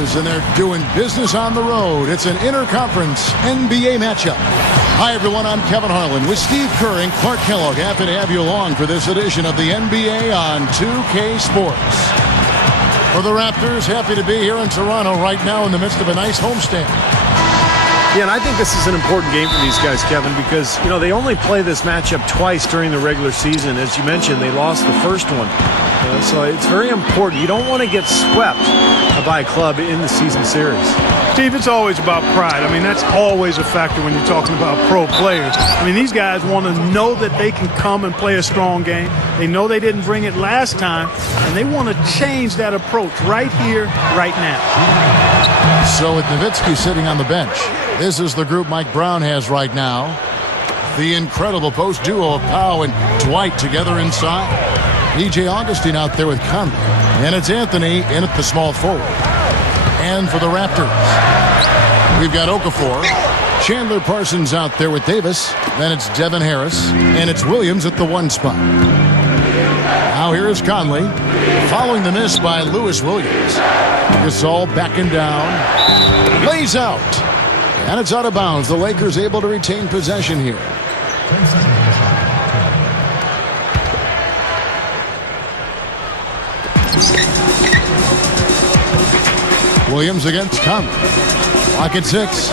Raptors, and they're doing business on the road. It's an interconference NBA matchup. Hi, everyone. I'm Kevin Harlan with Steve Kerr and Clark Kellogg. Happy to have you along for this edition of the NBA on 2K Sports. For the Raptors, happy to be here in Toronto right now in the midst of a nice homestand. Yeah, and I think this is an important game for these guys, Kevin, because, they only play this matchup twice during the regular season. As you mentioned, they lost the first one. So it's very important. You don't want to get swept by a club in the season series. Steve, it's always about pride. I mean, that's always a factor when you're talking about pro players. I mean, these guys want to know that they can come and play a strong game. They know they didn't bring it last time, and they want to change that approach right here, right now. So with Nowitzki sitting on the bench, this is the group Mike Brown has right now. The incredible post duo of Powell and Dwight together inside. P.J. Augustine out there with Conley. And it's Anthony in at the small forward. And for the Raptors, we've got Okafor. Chandler Parsons out there with Davis. Then it's Devin Harris. And it's Williams at the 1 spot. Now here is Conley. Following the miss by Lewis Williams. Gasol backing down. Lays out. And it's out of bounds. The Lakers able to retain possession here. Williams against Conley. Clock at 6.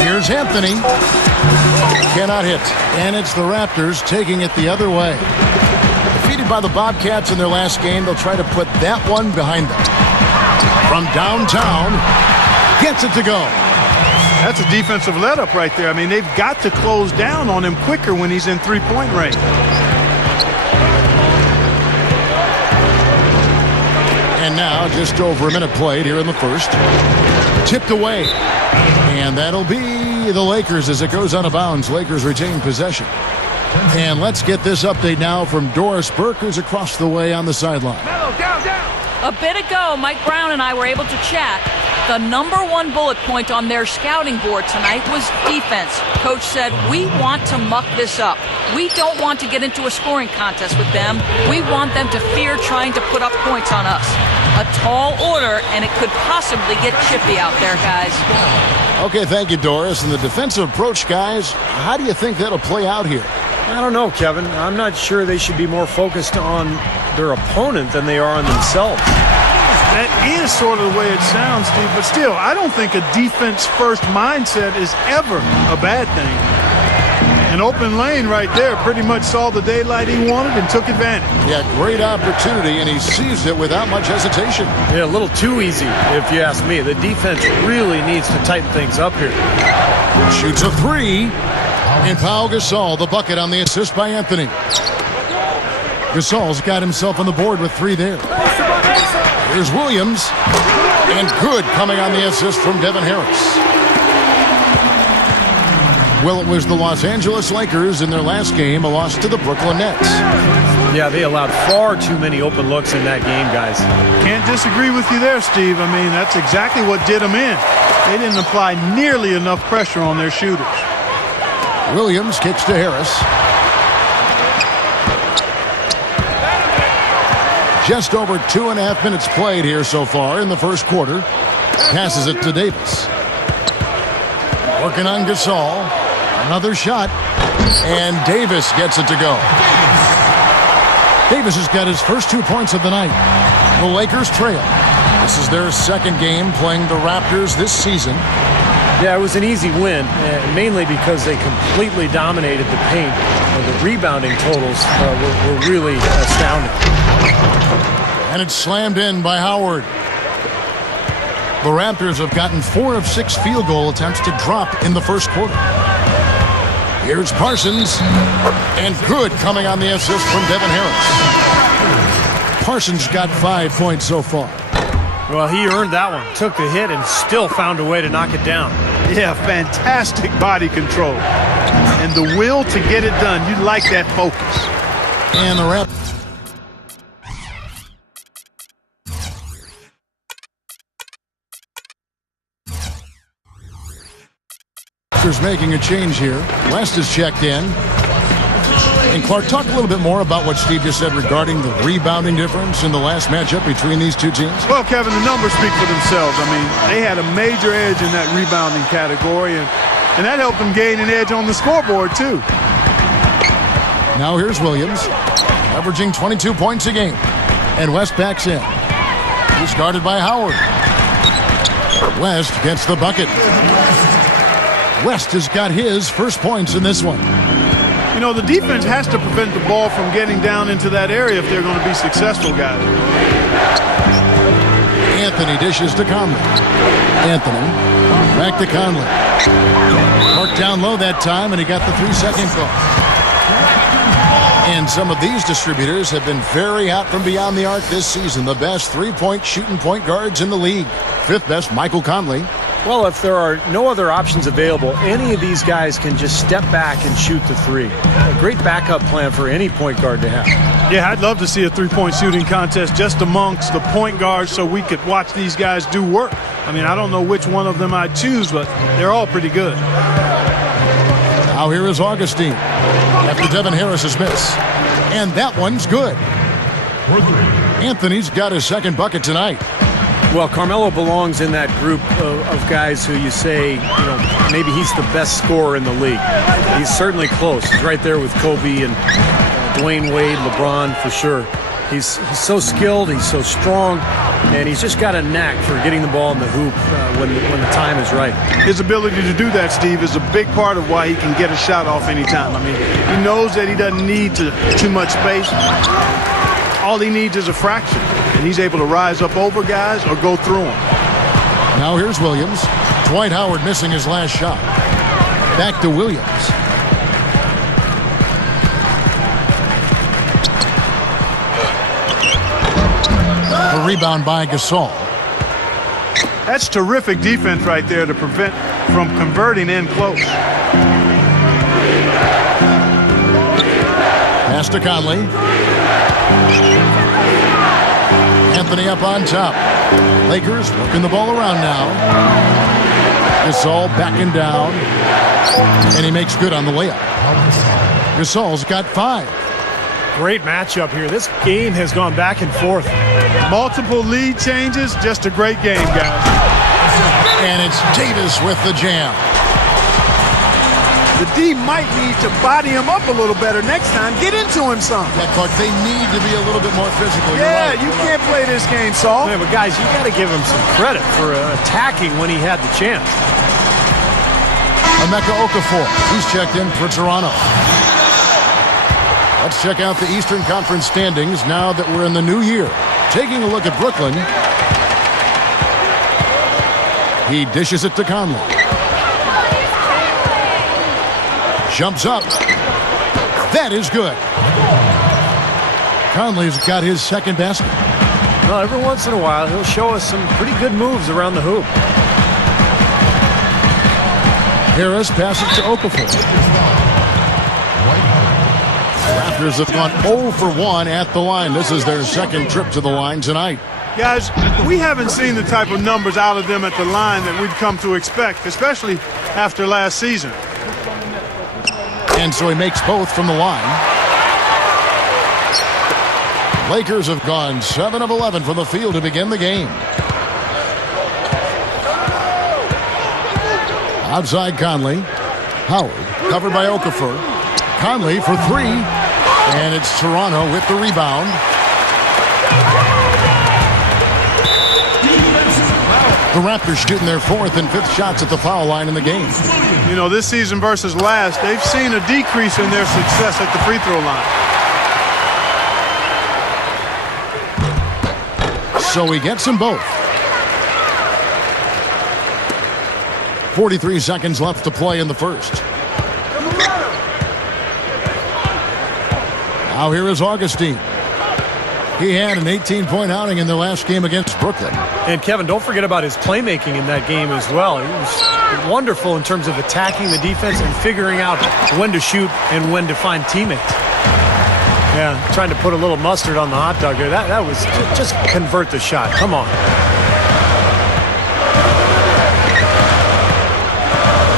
Here's Anthony. Cannot hit. And it's the Raptors taking it the other way. Defeated by the Bobcats in their last game, they'll try to put that one behind them. From downtown, gets it to go. That's a defensive let-up right there. I mean, they've got to close down on him quicker when he's in three-point range. And now, just over a minute played here in the first. Tipped away. And that'll be the Lakers as it goes out of bounds. Lakers retain possession. And let's get this update now from Doris Burke, who's across the way on the sideline. A bit ago, Mike Brown and I were able to chat. The #1 bullet point on their scouting board tonight was defense. Coach said, we want to muck this up. We don't want to get into a scoring contest with them. We want them to fear trying to put up points on us. A tall order, and it could possibly get chippy out there, guys. Okay, thank you, Doris. And the defensive approach, guys, how do you think that'll play out here? I don't know, Kevin. I'm not sure they should be more focused on their opponent than they are on themselves. That is sort of the way it sounds, Steve, but still, I don't think a defense-first mindset is ever a bad thing. An open lane right there, pretty much saw the daylight he wanted and took advantage. Yeah, great opportunity, and he seized it without much hesitation. Yeah, a little too easy, if you ask me. The defense really needs to tighten things up here. Shoots a 3, and Pau Gasol, the bucket on the assist by Anthony. Gasol's got himself on the board with 3 there. Here's Williams, and good coming on the assist from Devin Harris. Well, it was the Los Angeles Lakers in their last game, a loss to the Brooklyn Nets. Yeah, they allowed far too many open looks in that game, guys. Can't disagree with you there, Steve. I mean, that's exactly what did them in. They didn't apply nearly enough pressure on their shooters. Williams kicks to Harris. Just over 2.5 minutes played here so far in the first quarter. Passes it to Davis. Working on Gasol. Another shot. And Davis gets it to go. Davis has got his first 2 points of the night. The Lakers trail. This is their second game playing the Raptors this season. Yeah, it was an easy win, mainly because they completely dominated the paint. The rebounding totals were really astounding. And it's slammed in by Howard. The Raptors have gotten 4 of 6 field goal attempts to drop in the first quarter. Here's Parsons. And good coming on the assist from Devin Harris. Parsons got 5 points so far. Well, he earned that one. Took the hit and still found a way to knock it down. Yeah, fantastic body control. And the will to get it done. You like that focus. And the Raptors making a change here. West is checked in. And Clark, talk a little bit more about what Steve just said regarding the rebounding difference in the last matchup between these two teams. Well, Kevin, the numbers speak for themselves. I mean, they had a major edge in that rebounding category, and that helped them gain an edge on the scoreboard, too. Now here's Williams, averaging 22 points a game. And West backs in. He's guarded by Howard. West gets the bucket. West has got his first points in this one. You know, the defense has to prevent the ball from getting down into that area if they're going to be successful, guys. Anthony dishes to Conley. Anthony back to Conley. Marked down low that time, and he got the 3-second call. And some of these distributors have been very hot from beyond the arc this season. The best three-point shooting point guards in the league. Fifth best, Michael Conley. Well, if there are no other options available, any of these guys can just step back and shoot the three. A great backup plan for any point guard to have. Yeah, I'd love to see a three-point shooting contest just amongst the point guards so we could watch these guys do work. I mean, I don't know which one of them I'd choose, but they're all pretty good. Now here is Augustine after Devin Harris's miss. And that one's good. Anthony's got his second bucket tonight. Well, Carmelo belongs in that group of guys who you say, maybe he's the best scorer in the league. He's certainly close. He's right there with Kobe and Dwayne Wade, LeBron for sure. He's so skilled, he's so strong, and he's just got a knack for getting the ball in the hoop when the time is right. His ability to do that, Steve, is a big part of why he can get a shot off anytime. I mean, he knows that he doesn't need too much space. All he needs is a fraction, and he's able to rise up over guys or go through them. Now here's Williams. Dwight Howard missing his last shot. Back to Williams. A rebound by Gasol. That's terrific defense right there to prevent from converting in close. Pass to Conley. Anthony up on top. Lakers working the ball around now. Gasol backing down. And he makes good on the layup. Gasol's got 5. Great matchup here. This game has gone back and forth. Multiple lead changes. Just a great game, guys. And it's Davis with the jam. The D might need to body him up a little better next time. Get into him some. Yeah, Clark, they need to be a little bit more physical. Yeah, right. You can't play this game, Saul. Man, but guys, you got to give him some credit for attacking when he had the chance. Emeka Okafor, he's checked in for Toronto. Let's check out the Eastern Conference standings now that we're in the new year. Taking a look at Brooklyn. He dishes it to Conley. Jumps up. That is good. Conley's got his second basket. Well, every once in a while, he'll show us some pretty good moves around the hoop. Harris passes to Okafor. Raptors have gone 0 for 1 at the line. This is their second trip to the line tonight. Guys, we haven't seen the type of numbers out of them at the line that we'd come to expect, especially after last season. And so he makes both from the line. Lakers have gone 7 of 11 from the field to begin the game. Outside Conley. Howard covered by Okafor. Conley for 3. And it's Toronto with the rebound. The Raptors shooting their 4th and 5th shots at the foul line in the game. You know, this season versus last, they've seen a decrease in their success at the free throw line. So he gets them both. 43 seconds left to play in the first. Now here is Augustine. He had an 18-point outing in their last game against Brooklyn. And Kevin, don't forget about his playmaking in that game as well. He was wonderful in terms of attacking the defense and figuring out when to shoot and when to find teammates. Yeah, trying to put a little mustard on the hot dog there. That was just convert the shot. Come on.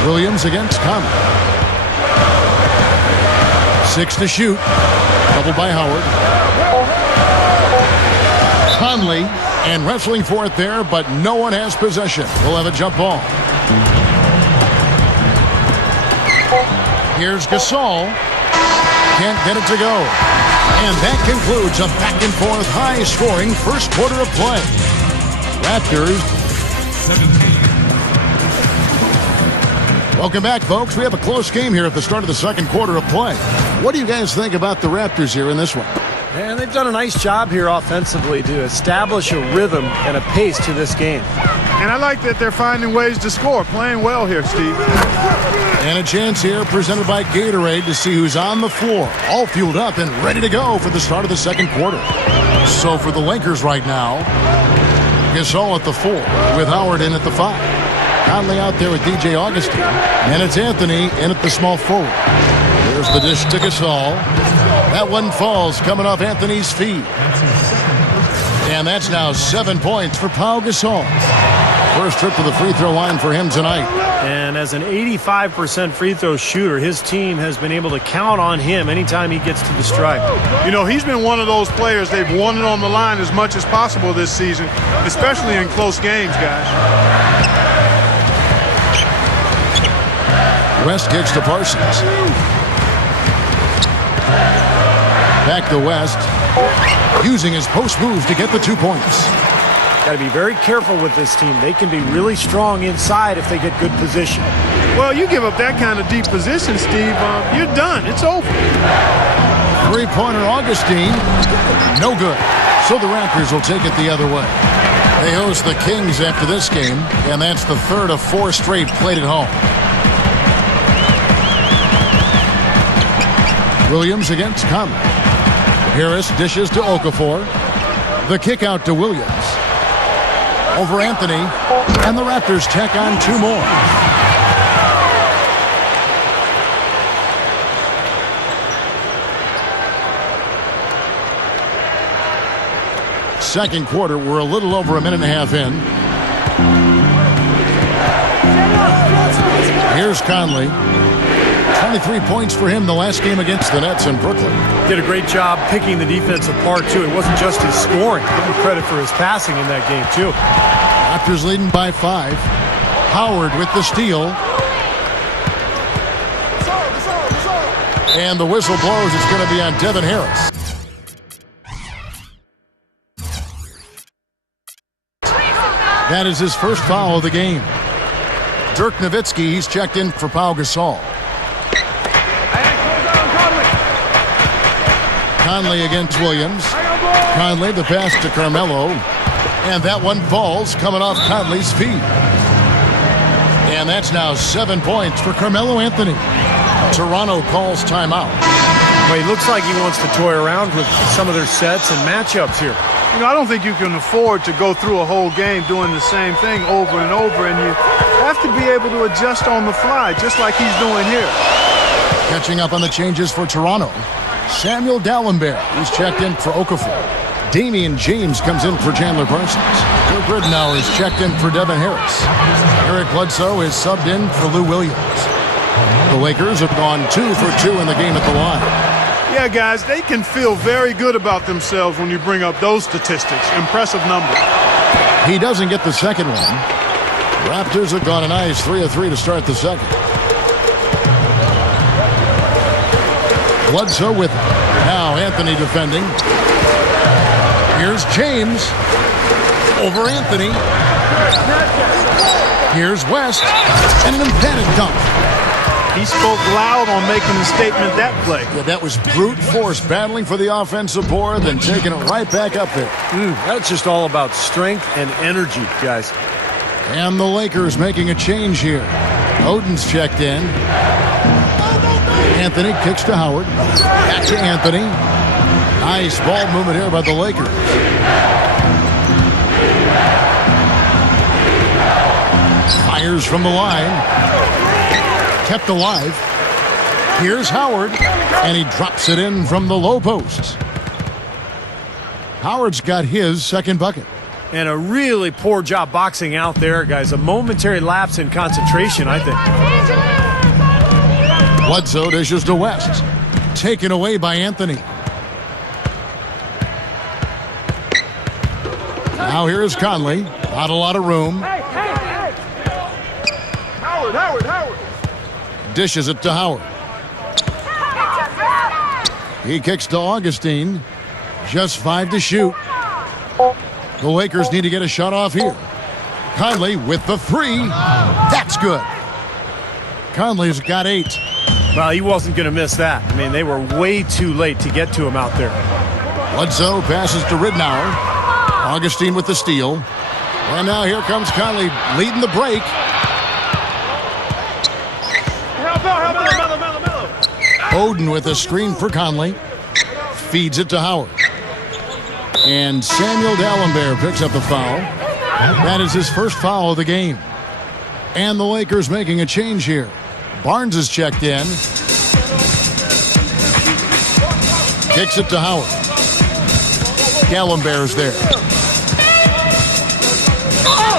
Williams against Conley. 6 to shoot. Doubled by Howard. Conley, and wrestling for it there, but no one has possession. We'll have a jump ball. Here's Gasol. Can't get it to go. And that concludes a back-and-forth, high-scoring first quarter of play. Raptors. Welcome back, folks. We have a close game here at the start of the second quarter of play. What do you guys think about the Raptors here in this one? And they've done a nice job here offensively to establish a rhythm and a pace to this game. And I like that they're finding ways to score, playing well here, Steve. And a chance here presented by Gatorade to see who's on the floor, all fueled up and ready to go for the start of the second quarter. So for the Lakers right now, Gasol at the 4 with Howard in at the 5. Conley out there with DJ Augustine. And it's Anthony in at the small forward. There's the dish to Gasol. That one falls coming off Anthony's feet. And that's now 7 points for Pau Gasol. First trip to the free throw line for him tonight. And as an 85% free throw shooter, his team has been able to count on him anytime he gets to the stripe. You know, he's been one of those players, they've won it on the line as much as possible this season, especially in close games, guys. West kicks to Parsons. Back to West, using his post move to get the 2 points. Got to be very careful with this team. They can be really strong inside if they get good position. Well, you give up that kind of deep position, Steve, you're done. It's over. Three-pointer Augustine, no good. So the Raptors will take it the other way. They host the Kings after this game, and that's the third of 4 straight played at home. Williams against Conley. Harris dishes to Okafor. The kick out to Williams. Over Anthony, and the Raptors tack on 2 more. Second quarter, we're a little over a minute and a half in. Here's Conley. 23 points for him the last game against the Nets in Brooklyn. Did a great job picking the defense apart, too. It wasn't just his scoring. Give him credit for his passing in that game, too. Raptors leading by 5. Howard with the steal. And the whistle blows. It's going to be on Devin Harris. That is his first foul of the game. Dirk Nowitzki, he's checked in for Pau Gasol. Conley against Williams. Conley, the pass to Carmelo. And that one falls, coming off Conley's feet. And that's now 7 points for Carmelo Anthony. Toronto calls timeout. Well, he looks like he wants to toy around with some of their sets and matchups here. You know, I don't think you can afford to go through a whole game doing the same thing over and over, and you have to be able to adjust on the fly, just like he's doing here. Catching up on the changes for Toronto. Samuel Dallenberg, he's checked in for Okafor. Damian James comes in for Chandler Parsons. Kirk Ridnour is checked in for Devin Harris. Eric Bledsoe is subbed in for Lou Williams. The Lakers have gone 2 for 2 in the game at the line. Yeah, guys, they can feel very good about themselves when you bring up those statistics. Impressive number. He doesn't get the second one. Raptors have gone a nice 3 of 3 to start the second. Bledsoe with it. Now Anthony defending. Here's James. Over Anthony. Here's West. And an emphatic dunk. He spoke loud on making the statement that play. Yeah, that was brute force battling for the offensive board, then taking it right back up there. That's just all about strength and energy, guys. And the Lakers making a change here. Oden's checked in. Anthony kicks to Howard. Back to Anthony. Nice ball movement here by the Lakers. Fires from the line. Kept alive. Here's Howard. And he drops it in from the low post. Howard's got his second bucket. And a really poor job boxing out there, guys. A momentary lapse in concentration, I think. Bledsoe dishes to West. taken away by Anthony. Now here is Conley. Not a lot of room. Howard. Dishes it to Howard. He kicks to Augustine. Just 5 to shoot. The Lakers need to get a shot off here. Conley with the 3. That's good. Conley's got 8. Well, he wasn't going to miss that. I mean, they were way too late to get to him out there. Bledsoe passes to Ridnour. Augustine with the steal. And now here comes Conley leading the break. Oden with a screen for Conley. Feeds it to Howard. And Samuel Dalembert picks up the foul. That is his first foul of the game. And the Lakers making a change here. Barnes is checked in. Kicks it to Howard. Dalembert's there.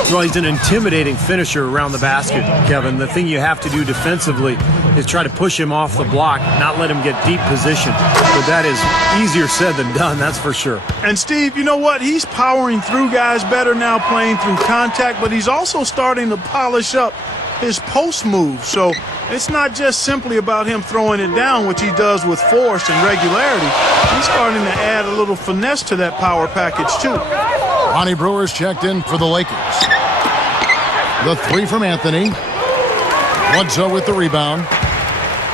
Well, he's an intimidating finisher around the basket, Kevin. The thing you have to do defensively is try to push him off the block, not let him get deep position. But that is easier said than done, that's for sure. And Steve, you know what? He's powering through guys better now, playing through contact, but he's also starting to polish up his post move. So it's not just simply about him throwing it down, which he does with force and regularity. He's starting to add a little finesse to that power package, too. Lonnie Brewer's checked in for the Lakers. The 3 from Anthony. Bledsoe with the rebound.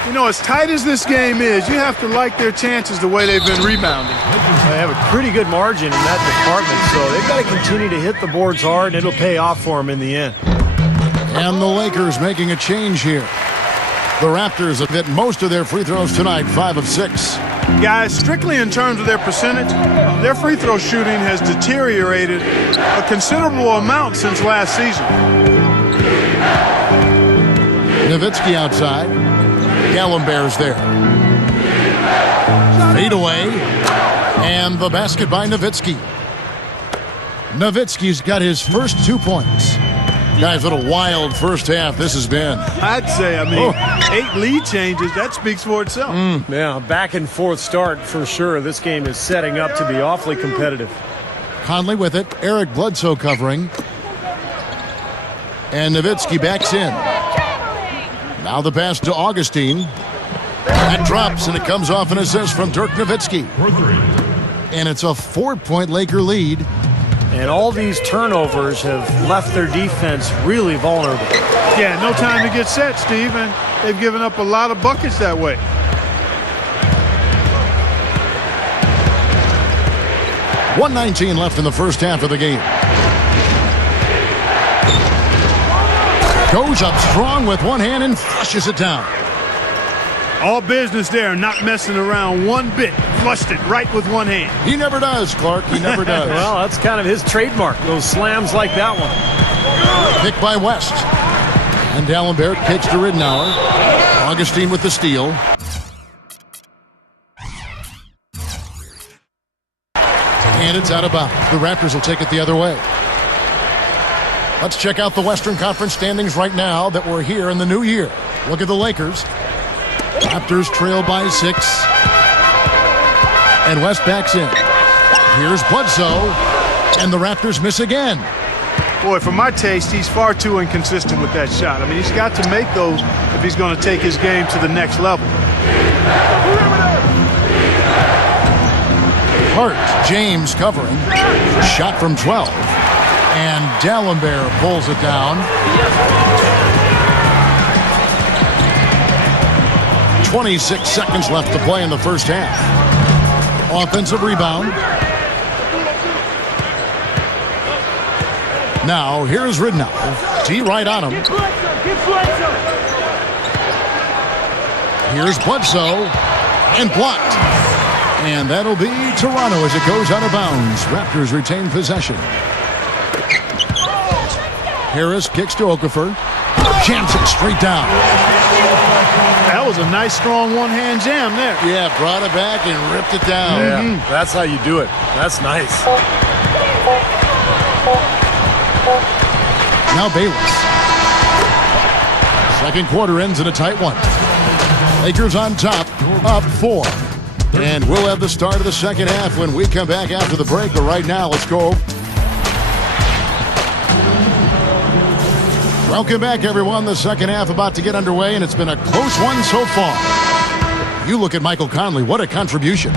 You know, as tight as this game is, you have to like their chances the way they've been rebounding. They have a pretty good margin in that department, so they've got to continue to hit the boards hard, and it'll pay off for them in the end. And the Lakers making a change here. The Raptors have hit most of their free throws tonight, 5 of 6. Guys, strictly in terms of their percentage, their free throw shooting has deteriorated a considerable amount since last season. Nowitzki outside. Dalembert's there. Fade away. And the basket by Nowitzki. Nowitzki's got his first 2 points. Guys, what a wild first half this has been. I'd say, 8 lead changes, that speaks for itself. Yeah, back and forth start for sure. This game is setting up to be awfully competitive. Conley with it. Eric Bledsoe covering. And Nowitzki backs in. Now the pass to Augustine. That drops, and it comes off an assist from Dirk Nowitzki. And it's a 4-point Laker lead. And all these turnovers have left their defense really vulnerable. Yeah, no time to get set, Steve, and they've given up a lot of buckets that way. .119 left in the first half of the game. Goes up strong with one hand and flushes it down. All business there, not messing around one bit. Flushed it right with one hand. He never does, Clark. He never does. Well, that's kind of his trademark, those slams like that one. Picked by West. And Dalembert kicks to Ridnour. Augustine with the steal. And it's out of bounds. The Raptors will take it the other way. Let's check out the Western Conference standings right now that we're here in the new year. Look at the Lakers. Raptors trail by 6. And West backs in. Here's Bledsoe. And the Raptors miss again. Boy, for my taste, he's far too inconsistent with that shot. I mean, he's got to make those if he's going to take his game to the next level. Hart, James covering. Shot from 12. And Dalembert pulls it down. 26 seconds left to play in the first half. Offensive rebound. Now, here's Ridnour. T right on him. Here's Bledsoe. And blocked. And that'll be Toronto as it goes out of bounds. Raptors retain possession. Harris kicks to Okafor. Jams it straight down. That was a nice, strong one-hand jam there. Yeah, brought it back and ripped it down. Yeah, that's how you do it. That's nice. Now Bayless. Second quarter ends in a tight one. Lakers on top, up 4. And we'll have the start of the second half when we come back after the break. But right now, let's go. Welcome back, everyone. The second half about to get underway, and it's been a close one so far. You look at Michael Conley. What a contribution.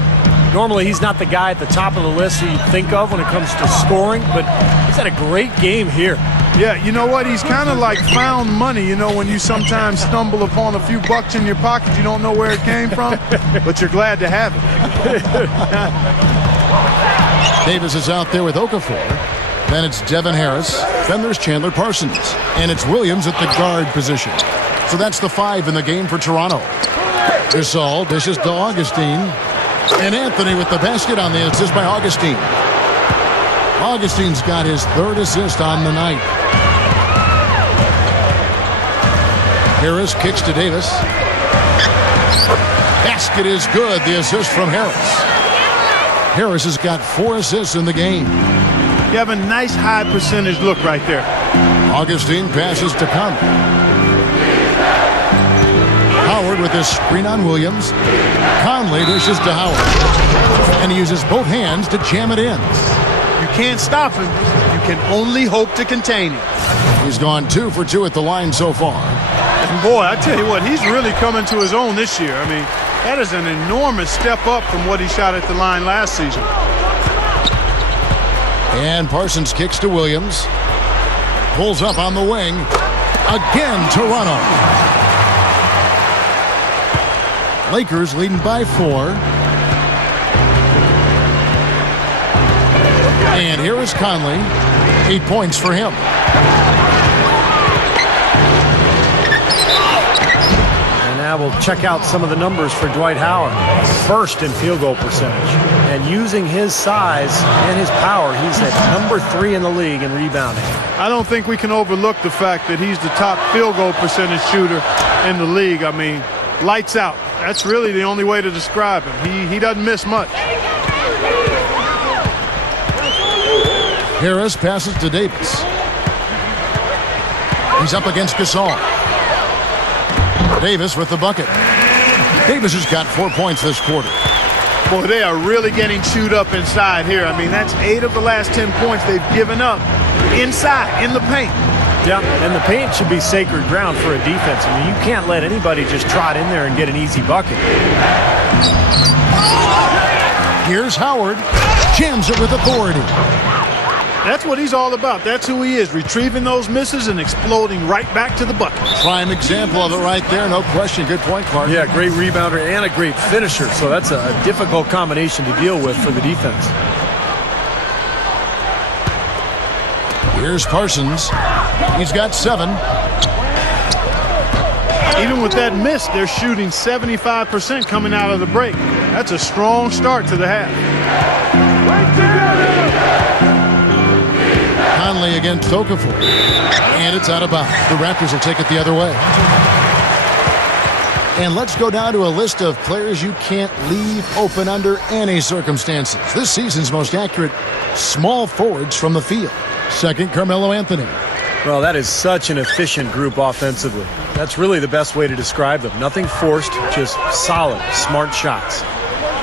Normally, he's not the guy at the top of the list who you think of when it comes to scoring, but he's had a great game here. Yeah, you know what? He's kind of like found money, you know, when you sometimes stumble upon a few bucks in your pocket, you don't know where it came from, but you're glad to have it. Davis is out there with Okafor. Then it's Devin Harris. Then there's Chandler Parsons. And it's Williams at the guard position. So that's the 5 in the game for Toronto. Gasol dishes to Augustine. And Anthony with the basket on the assist by Augustine. Augustine's got his 3rd assist on the night. Harris kicks to Davis. Basket is good. The assist from Harris. Harris has got 4 assists in the game. You have a nice high percentage look right there. Augustine passes to Conley. Howard with his screen on Williams. Conley dishes to Howard. And he uses both hands to jam it in. You can't stop him. You can only hope to contain him. He's gone 2 for 2 at the line so far. And boy, I tell you what, he's really coming to his own this year. I mean, that is an enormous step up from what he shot at the line last season. And Parsons kicks to Williams. Pulls up on the wing. Again, Toronto. Lakers leading by 4. And here is Conley. 8 points for him. And now we'll check out some of the numbers for Dwight Howard. 1st in field goal percentage. And using his size and his power, he's at number 3 in the league in rebounding. I don't think we can overlook the fact that he's the top field goal percentage shooter in the league. I mean, lights out. That's really the only way to describe him. He doesn't miss much. Harris passes to Davis. He's up against Gasol. Davis with the bucket. Davis has got 4 points this quarter. Boy, they are really getting chewed up inside here. I mean, that's 8 of the last 10 points they've given up inside, in the paint. Yeah, and the paint should be sacred ground for a defense. I mean, you can't let anybody just trot in there and get an easy bucket. Here's Howard. Jams it with authority. That's what he's all about. That's who he is, retrieving those misses and exploding right back to the bucket. Prime example of it right there, no question. Good point, Clark. Yeah, great rebounder and a great finisher, so that's a difficult combination to deal with for the defense. Here's Parsons. He's got 7. Even with that miss, they're shooting 75% coming out of the break. That's a strong start to the half. Conley against Okafor. And it's out of bounds. The Raptors will take it the other way. And let's go down to a list of players you can't leave open under any circumstances. This season's most accurate small forwards from the field. Second, Carmelo Anthony. Well, that is such an efficient group offensively. That's really the best way to describe them. Nothing forced, just solid, smart shots.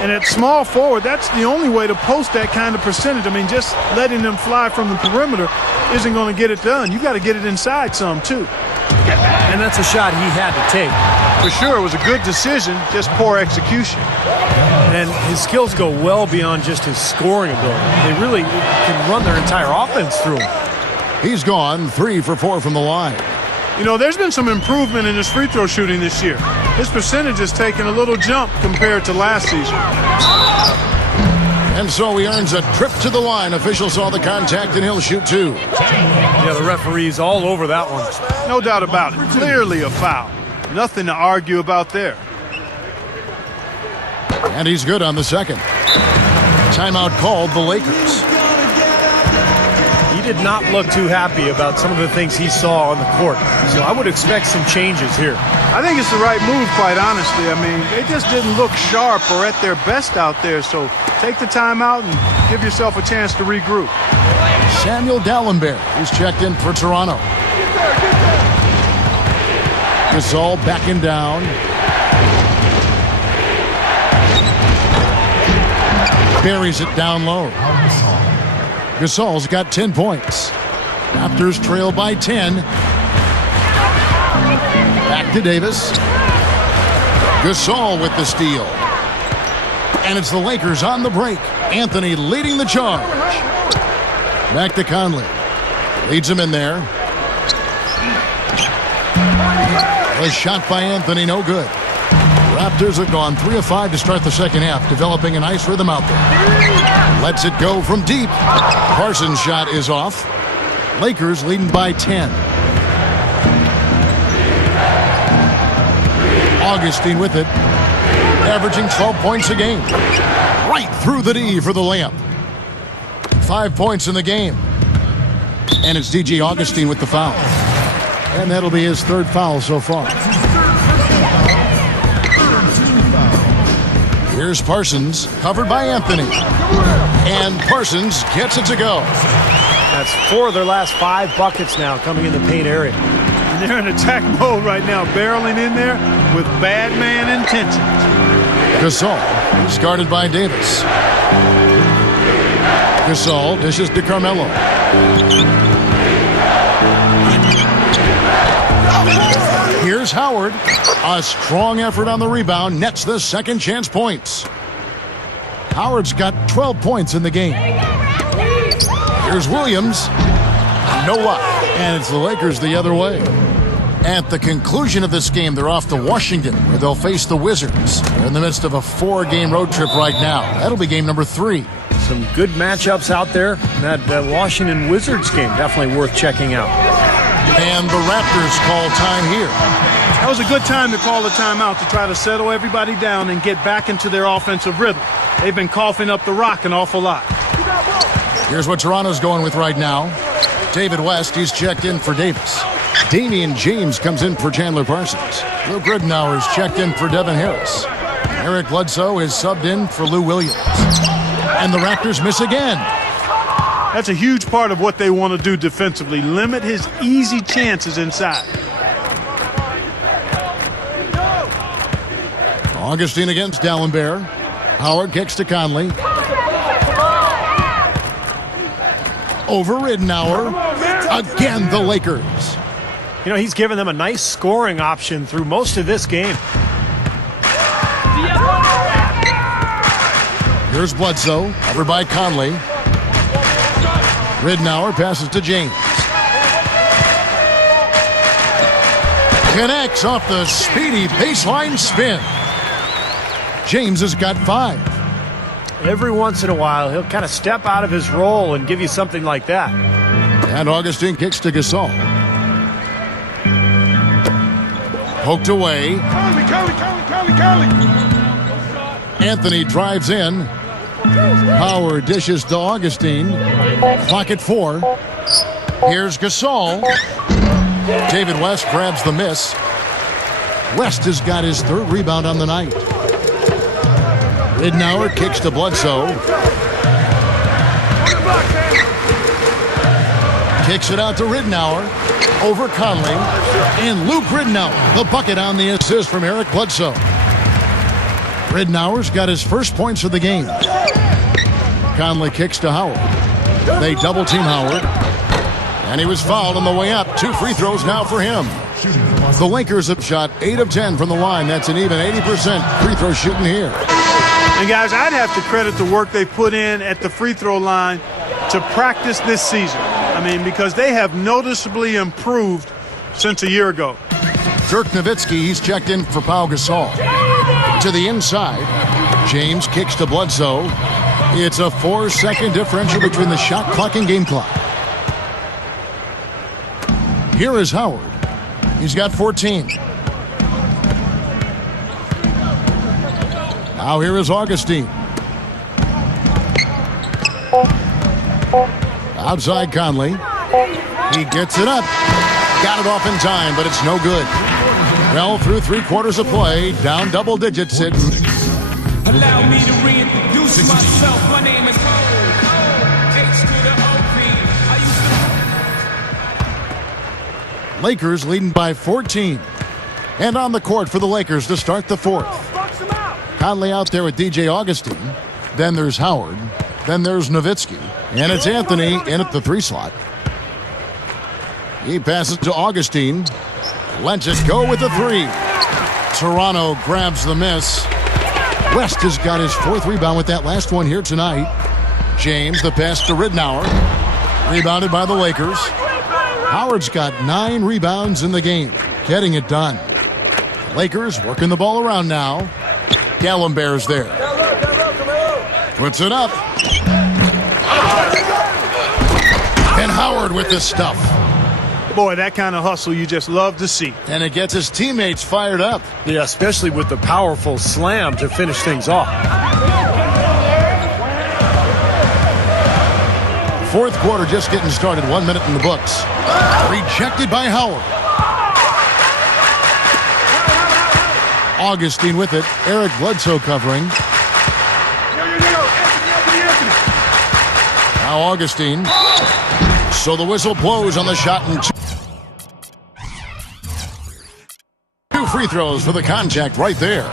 And at small forward, that's the only way to post that kind of percentage. I mean, just letting them fly from the perimeter isn't going to get it done. You got to get it inside some, too. And that's a shot he had to take. For sure, it was a good decision, just poor execution. And his skills go well beyond just his scoring ability. They really can run their entire offense through him. He's gone 3 for 4 from the line. You know, there's been some improvement in his free throw shooting this year. His percentage has taken a little jump compared to last season. And so he earns a trip to the line. Officials saw the contact, and he'll shoot 2. Yeah, the referee's all over that one. No doubt about it. Clearly a foul. Nothing to argue about there. And he's good on the second. Timeout called the Lakers. He did not look too happy about some of the things he saw on the court. So I would expect some changes here. I think it's the right move, quite honestly. I mean, they just didn't look sharp or at their best out there. So take the timeout and give yourself a chance to regroup. Samuel Dallenberg is checked in for Toronto. Gasol backing down. Buries it down low. Gasol's got 10 points. Raptors trail by 10. Back to Davis. Gasol with the steal. And it's the Lakers on the break. Anthony leading the charge. Back to Conley. Leads him in there. A shot by Anthony, no good. Raptors have gone 3 of 5 to start the second half, developing a nice rhythm out there. Lets it go from deep. Parsons' shot is off. Lakers leading by 10. Augustine with it, averaging 12 points a game. Right through the D for the layup. 5 points in the game. And it's DJ Augustine with the foul. And that'll be his 3rd foul so far. Here's Parsons, covered by Anthony. And Parsons gets it to go. That's 4 of their last 5 buckets now coming in the paint area. And they're in attack mode right now, barreling in there with bad man intentions. Gasol is guarded by Davis. Gasol dishes to Carmelo. Here's Howard. A strong effort on the rebound nets the second chance points. Howard's got 12 points in the game. Here's Williams. No luck. And it's the Lakers the other way. At the conclusion of this game, they're off to Washington, where they'll face the Wizards. They're in the midst of a 4-game road trip right now. That'll be game number 3. Some good matchups out there. That Washington Wizards game definitely worth checking out. And the Raptors call time here. That was a good time to call the timeout to try to settle everybody down and get back into their offensive rhythm. They've been coughing up the rock an awful lot. Here's what Toronto's going with right now. David West, he's checked in for Davis. Damian James comes in for Chandler Parsons. Luke Ridnour's checked in for Devin Harris. Eric Bledsoe is subbed in for Lou Williams. And the Raptors miss again. That's a huge part of what they want to do defensively. Limit his easy chances inside. Augustine against Dallenberg. Howard kicks to Conley. Over Ridnour. Again, the Lakers. You know, he's given them a nice scoring option through most of this game. Here's Bledsoe, covered by Conley. Ridnour passes to James. Connects off the speedy baseline spin. James has got 5. Every once in a while, he'll kind of step out of his role and give you something like that. And Augustine kicks to Gasol. Poked away. Anthony drives in. Howard dishes to Augustine. Clock at 4. Here's Gasol. David West grabs the miss. West has got his 3rd rebound on the night. Ridnour kicks to Bledsoe. Kicks it out to Ridnour. Over Conley. And Luke Ridnour, the bucket on the assist from Eric Bledsoe. Ridnour's got his first points of the game. Conley kicks to Howard. They double-team Howard. And he was fouled on the way up. 2 free throws now for him. The Lakers have shot 8 of 10 from the line. That's an even 80% free throw shooting here. And guys, I'd have to credit the work they put in at the free throw line to practice this season. I mean, because they have noticeably improved since a year ago. Dirk Nowitzki, he's checked in for Pau Gasol. To the inside. James kicks to Bledsoe. It's a 4-second differential between the shot clock and game clock. Here is Howard. He's got 14. Now here is Augustine. Outside Conley. He gets it up. Got it off in time, but it's no good. Well, through 3 quarters of play, down double digits it. Allow me to reintroduce myself. My name is H to the OP. Lakers leading by 14. And on the court for the Lakers to start the 4th. Conley out there with DJ Augustine. Then there's Howard. Then there's Nowitzki. And it's Anthony in at the 3 slot. He passes to Augustine. Lets it go with the 3. Toronto grabs the miss. West has got his 4th rebound with that last one here tonight. James, the pass to Ridnour. Rebounded by the Lakers. Howard's got 9 rebounds in the game. Getting it done. Lakers working the ball around now. Gallimbear's there. Puts it up. And Howard with the stuff. Boy, that kind of hustle you just love to see. And it gets his teammates fired up. Yeah, especially with the powerful slam to finish things off. 4th quarter just getting started. 1 minute in the books. Rejected by Howard. Augustine with it. Eric Bledsoe covering. Now Augustine. So the whistle blows on the shot and 2 free throws for the contact right there.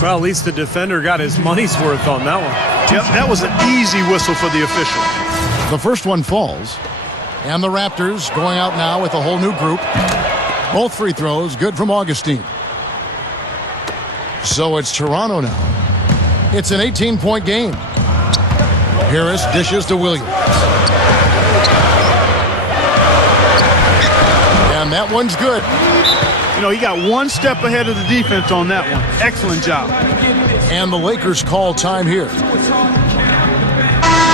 Well, at least the defender got his money's worth on that one. Yep, that was an easy whistle for the official. The first one falls. And the Raptors going out now with a whole new group. Both free throws good from Augustine. So it's Toronto now. It's an 18-point game. Harris dishes to Williams. And that one's good. You know, he got 1 step ahead of the defense on that one. Excellent job. And the Lakers call time here.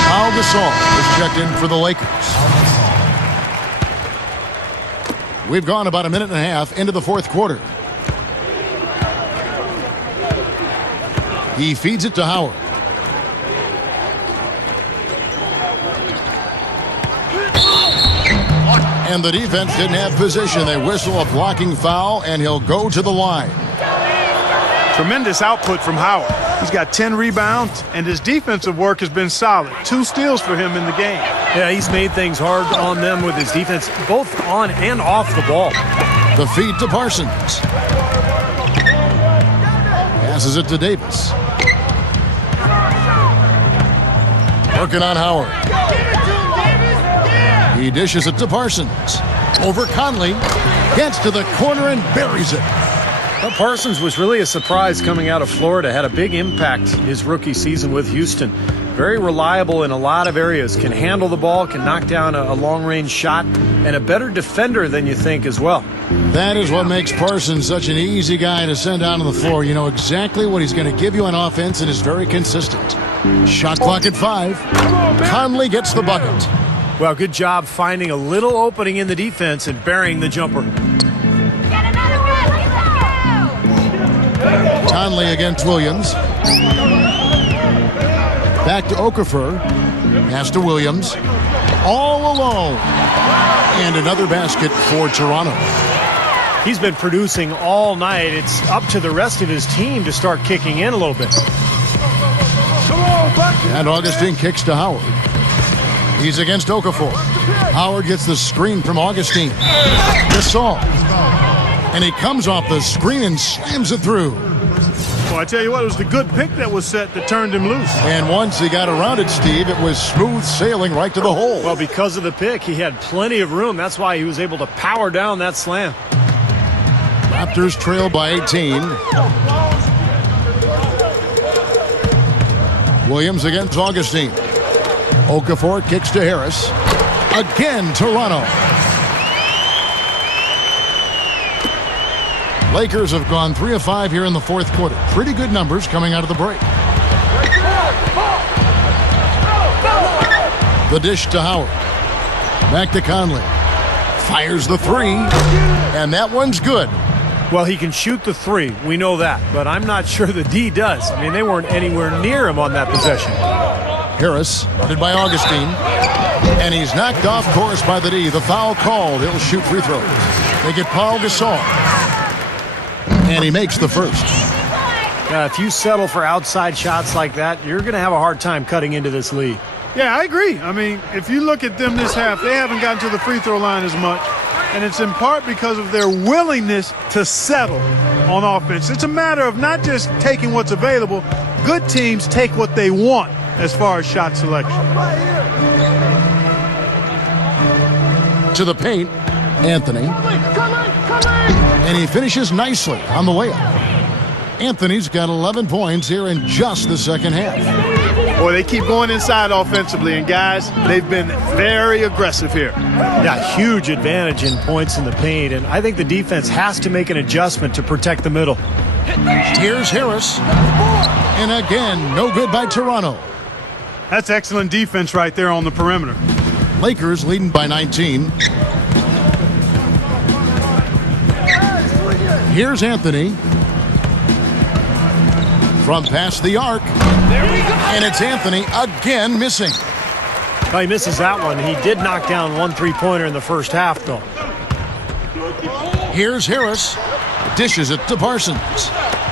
Pau Gasol is checked in for the Lakers. We've gone about a minute and a half into the 4th quarter. He feeds it to Howard. And the defense didn't have position. They whistle a blocking foul, and he'll go to the line. Tremendous output from Howard. He's got 10 rebounds, and his defensive work has been solid. 2 steals for him in the game. Yeah, he's made things hard on them with his defense, both on and off the ball. The feed to Parsons. Passes it to Davis. Working on Howard. He dishes it to Parsons. Over Conley. Gets to the corner and buries it. Well, Parsons was really a surprise coming out of Florida. Had a big impact his rookie season with Houston. Very reliable in a lot of areas. Can handle the ball, can knock down a long-range shot, and a better defender than you think as well. That is what makes Parsons such an easy guy to send down on the floor. You know exactly what he's going to give you on offense and is very consistent. Shot clock at 5. Conley gets the bucket. Well, good job finding a little opening in the defense and burying the jumper. Conley against Williams. Back to Okafor. Pass to Williams. All alone. And another basket for Toronto. He's been producing all night. It's up to the rest of his team to start kicking in a little bit. And Augustine kicks to Howard. He's against Okafor. Howard gets the screen from Augustine. Gasol. And he comes off the screen and slams it through. Well, I tell you what, it was the good pick that was set that turned him loose. And once he got around it, Steve, it was smooth sailing right to the hole. Well, because of the pick, he had plenty of room. That's why he was able to power down that slam. Raptors trail by 18. Williams against Augustine. Okafor kicks to Harris. Again, Toronto. Lakers have gone 3 of 5 here in the 4th quarter. Pretty good numbers coming out of the break. The dish to Howard. Back to Conley. Fires the 3. And that one's good. Well, he can shoot the 3. We know that. But I'm not sure the D does. I mean, they weren't anywhere near him on that possession. Harris, guarded by Augustine. And he's knocked off course by the D. The foul called. He'll shoot free throws. They get Pau Gasol. And he makes the first. If you settle for outside shots like that, you're going to have a hard time cutting into this lead. Yeah, I agree. I mean, if you look at them this half, they haven't gotten to the free throw line as much. And it's in part because of their willingness to settle on offense. It's a matter of not just taking what's available, good teams take what they want as far as shot selection. To the paint, Anthony. And he finishes nicely on the way up. Anthony's got 11 points here in just the second half. Boy, they keep going inside offensively, and guys, they've been very aggressive here. Yeah, huge advantage in points in the paint, and I think the defense has to make an adjustment to protect the middle. Here's Harris. And again, no good by Toronto. That's excellent defense right there on the perimeter. Lakers leading by 19. Here's Anthony. From past the arc. And it's Anthony again missing. Well, he misses that one. He did knock down 1 3-pointer in the first half, though. Here's Harris. Dishes it to Parsons.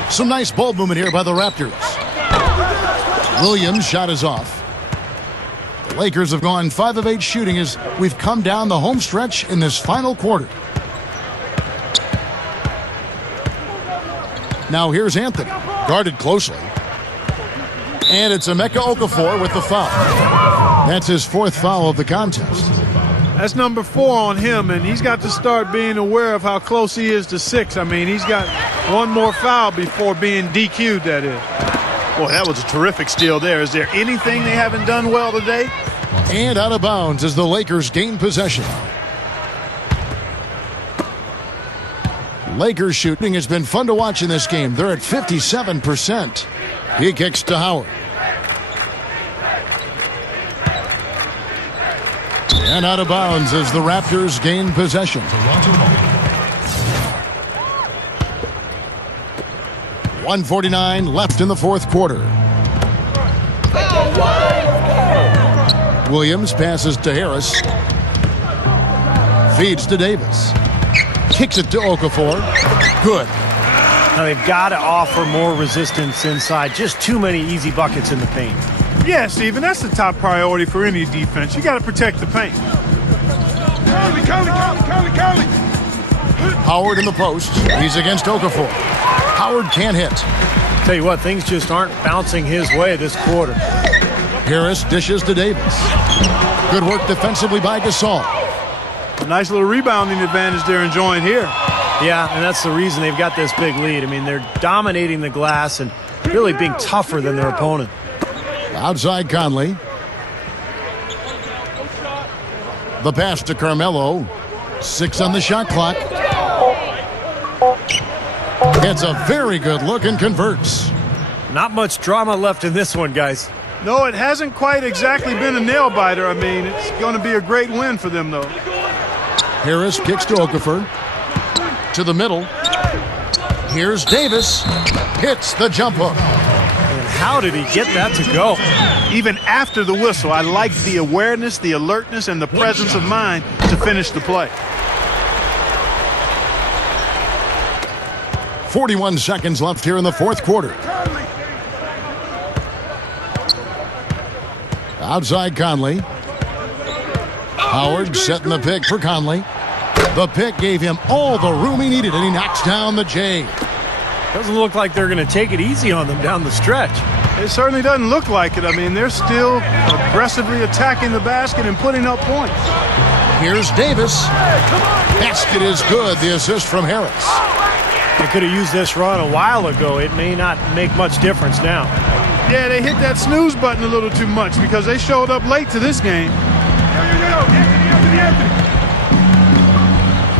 Some nice ball movement here by the Raptors. Williams' shot is off. The Lakers have gone 5 of 8 shooting as we've come down the home stretch in this final quarter. Now here's Anthony, guarded closely. And it's Emeka Okafor with the foul. That's his 4th foul of the contest. That's number 4 on him, and he's got to start being aware of how close he is to 6. I mean, he's got 1 more foul before being DQ'd, that is. Boy, that was a terrific steal there. Is there anything they haven't done well today? And out of bounds as the Lakers gain possession. Lakers shooting has been fun to watch in this game. They're at 57%. He kicks to Howard. And out of bounds as the Raptors gain possession. 1:49 left in the 4th quarter. Williams passes to Harris. Feeds to Davis. Kicks it to Okafor. Good. Now they've got to offer more resistance inside. Just too many easy buckets in the paint. Yeah, Steven, that's the top priority for any defense. You got to protect the paint. Howard in the post. He's against Okafor. Howard can't hit. Tell you what, things just aren't bouncing his way this quarter. Harris dishes to Davis. Good work defensively by Gasol. Nice little rebounding advantage they're enjoying here. Yeah, and that's the reason they've got this big lead. I mean, they're dominating the glass and really being tougher than their opponent. Outside Conley. The pass to Carmelo. 6 on the shot clock. Gets a very good look and converts. Not much drama left in this one, guys. No, it hasn't quite exactly been a nail-biter. I mean, it's going to be a great win for them, though. Harris kicks to Okafor. To the middle. Here's Davis. Hits the jump hook. And how did he get that to go? Even after the whistle, I like the awareness, the alertness, and the presence of mind to finish the play. 41 seconds left here in the 4th quarter. Outside Conley. Howard setting the pick for Conley. The pick gave him all the room he needed, and he knocks down the J. Doesn't look like they're going to take it easy on them down the stretch. It certainly doesn't look like it. I mean, they're still aggressively attacking the basket and putting up points. Here's Davis. Basket is good. The assist from Harris. They could have used this run a while ago. It may not make much difference now. Yeah, they hit that snooze button a little too much because they showed up late to this game.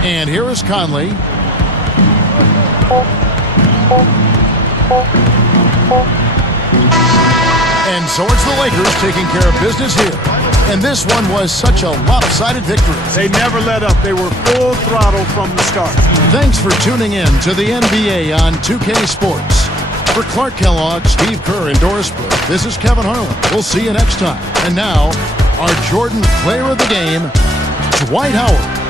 And here is Conley. And so it's the Lakers taking care of business here. And this one was such a lopsided victory. They never let up. They were full throttle from the start. Thanks for tuning in to the NBA on 2K Sports. For Clark Kellogg, Steve Kerr, and Doris Burke, this is Kevin Harlan. We'll see you next time. And now, our Jordan player of the game, Dwight Howard.